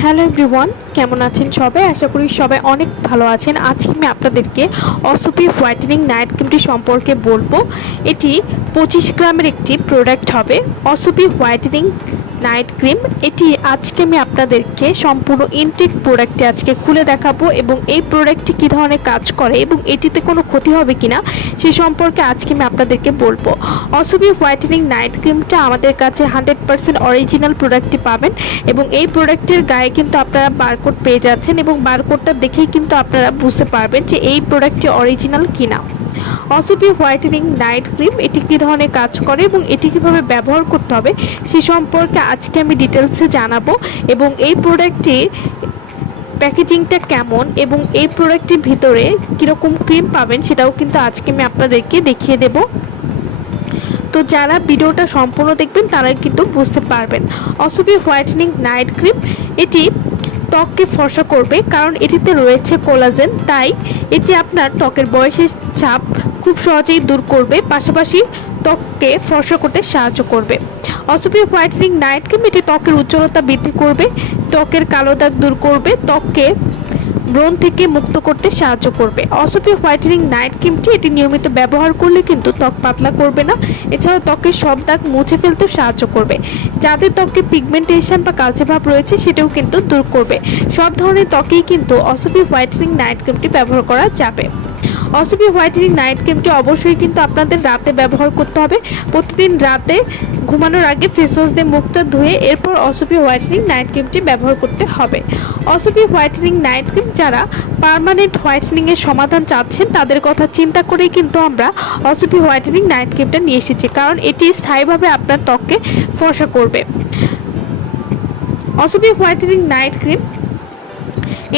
Hello everyone, কেমন আছেন সবাই? আশা করি সবাই অনেক ভালো আছেন। আজকে আমি আপনাদেরকে অসুপি হোয়াইটেনিং নাইট ক্রিমটি সম্পর্কে বলবো। এটি 25 গ্রামের একটি প্রোডাক্ট হবে, অসুপি হোয়াইটেনিং নাইট ক্রিম। এটি আজকে আমি আপনাদেরকে সম্পূর্ণ ইনটেক প্রোডাক্টটি আজকে খুলে দেখাবো এবং এই প্রোডাক্টটি কী ধরনের কাজ করে এবং এটিতে কোনো ক্ষতি হবে কিনা সে সম্পর্কে আজকে আমি আপনাদেরকে বলবো। অসুপি হোয়াইটেনিং নাইট ক্রিমটা আমাদের কাছে 100% অরিজিনাল প্রোডাক্টটি পাবেন এবং এই প্রোডাক্টের গায়ে কিন্তু আপনারা বারকোড পেয়ে যাচ্ছেন এবং বারকোডটা দেখেই কিন্তু আপনারা বুঝতে পারবেন যে এই প্রোডাক্টটি অরিজিনাল কিনা। অসুপি হোয়াইটেনিং নাইট ক্রিম এটি কী ধরনের কাজ করে এবং এটি কীভাবে ব্যবহার করতে হবে সে সম্পর্কে আজকে আমি ডিটেলসে জানাবো এবং এই প্রোডাক্টটি প্যাকেজিংটা কেমন এবং এই প্রোডাক্টটির ভিতরে কীরকম ক্রিম পাবেন সেটাও কিন্তু আজকে আমি আপনাদেরকে দেখিয়ে দেব। তো যারা ভিডিওটা সম্পূর্ণ দেখবেন তারাই কিন্তু বুঝতে পারবেন। অসুপি হোয়াইটেনিং নাইট ক্রিম এটি ত্বককে ফর্সা করবে, কারণ এটিতে রয়েছে কোলাজেন, তাই এটি আপনার ত্বকের বয়সের ছাপ খুব সহজেই দূর করবে, পাশাপাশি ত্বককে ফর্সা করতে সাহায্য করবে। অসুপি হোয়াইটেনিং নাইট ক্রিম এটি ত্বকের উজ্জ্বলতা বৃদ্ধি করবে, ত্বকের কালো দাগ দূর করবে, ত্বককে ব্রণ থেকে মুক্ত করতে সাহায্য করবে। অসুপি হোয়াইটেনিং নাইট ক্রিমটি এটি নিয়মিত ব্যবহার করলে কিন্তু ত্বক পাতলা করবে না, এছাড়াও ত্বকের সব দাগ মুছে ফেলতেও সাহায্য করবে। যাদের ত্বকে পিগমেন্টেশন বা কালচে ভাব রয়েছে সেটাও কিন্তু দূর করবে। সব ধরনের ত্বকেই কিন্তু অসুপি হোয়াইটেনিং নাইট ক্রিমটি ব্যবহার করা যাবে। অসুপি হোয়াইটেনিং নাইট ক্রিমটি অবশ্যই কিন্তু আপনাদের রাতে ব্যবহার করতে হবে। প্রতিদিন রাতে ঘুমানোর আগে ফেস ওয়াশ দিয়ে মুখটা ধুয়ে এরপর অসুপি হোয়াইটেনিং নাইট ক্রিমটি ব্যবহার করতে হবে। অসুপি হোয়াইটেনিং নাইট ক্রিম যারা পার্মানেন্ট হোয়াইটেনিংয়ের সমাধান চাচ্ছেন তাদের কথা চিন্তা করেই কিন্তু আমরা অসুপি হোয়াইটেনিং নাইট ক্রিমটা নিয়ে এসেছি, কারণ এটি স্থায়ীভাবে আপনার ত্বককে ফর্সা করবে। অসুপি হোয়াইটেনিং নাইট ক্রিম,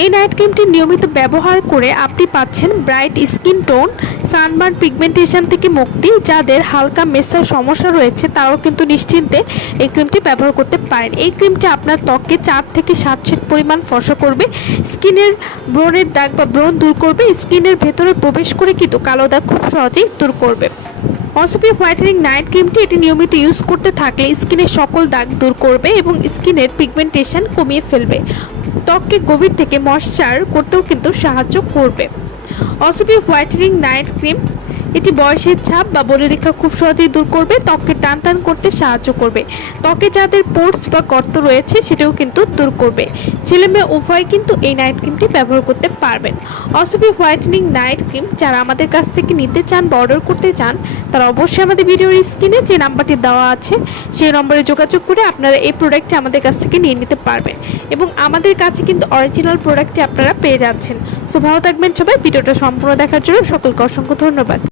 এই নাইট ক্রিমটি নিয়মিত ব্যবহার করে আপনি পাচ্ছেন bright skin tone, sunburn, pigmentation থেকে মুক্তি। যাদের হালকা মেসার সমস্যা রয়েছে তারাও কিন্তু নিশ্চিন্তে এই ক্রিমটি ব্যবহার করতে পারেন। এই ক্রিমটি আপনার ত্বককে 4 থেকে 7 শেড পরিমাণ ফর্সা করবে, স্কিনের ব্রণের দাগ বা ব্রণ দূর করবে, স্কিনের ভেতরে প্রবেশ করে কিন্তু কালো দাগ খুব সহজেই দূর করবে। অসুপি হোয়াইটেনিং নাইট ক্রিমটি এটি নিয়মিত ইউজ করতে থাকলে স্কিনের সকল দাগ দূর করবে এবং স্কিনের পিগমেন্টেশন কমিয়ে ফেলবে, ত্বককে গভীর থেকে ময়েশ্চার করতেও কিন্তু সাহায্য করবে। অসুপি হোয়াইটেনিং নাইট ক্রিম এটি বয়সের ছাপ বা বলিরেখা খুব সহজেই দূর করবে, ত্বককে টান টান করতে সাহায্য করবে, ত্বকে যাদের পোর্স বা গর্ত রয়েছে সেটাও কিন্তু দূর করবে। ছেলে মেয়ে উভয় কিন্তু এই নাইট ক্রিমটি ব্যবহার করতে পারবেন। অসুপি হোয়াইটেনিং নাইট ক্রিম যারা আমাদের কাছ থেকে নিতে চান বা অর্ডার করতে চান তারা অবশ্যই আমাদের ভিডিওর স্ক্রিনে যে নাম্বারটি দেওয়া আছে সেই নম্বরে যোগাযোগ করে আপনারা এই প্রোডাক্টটি আমাদের কাছ থেকে নিয়ে নিতে পারবেন এবং আমাদের কাছে কিন্তু অরিজিনাল প্রোডাক্টটি আপনারা পেয়ে যাচ্ছেন। সো ভালো থাকবেন সবাই। ভিডিওটা সম্পূর্ণ দেখার জন্য সকলকে অসংখ্য ধন্যবাদ।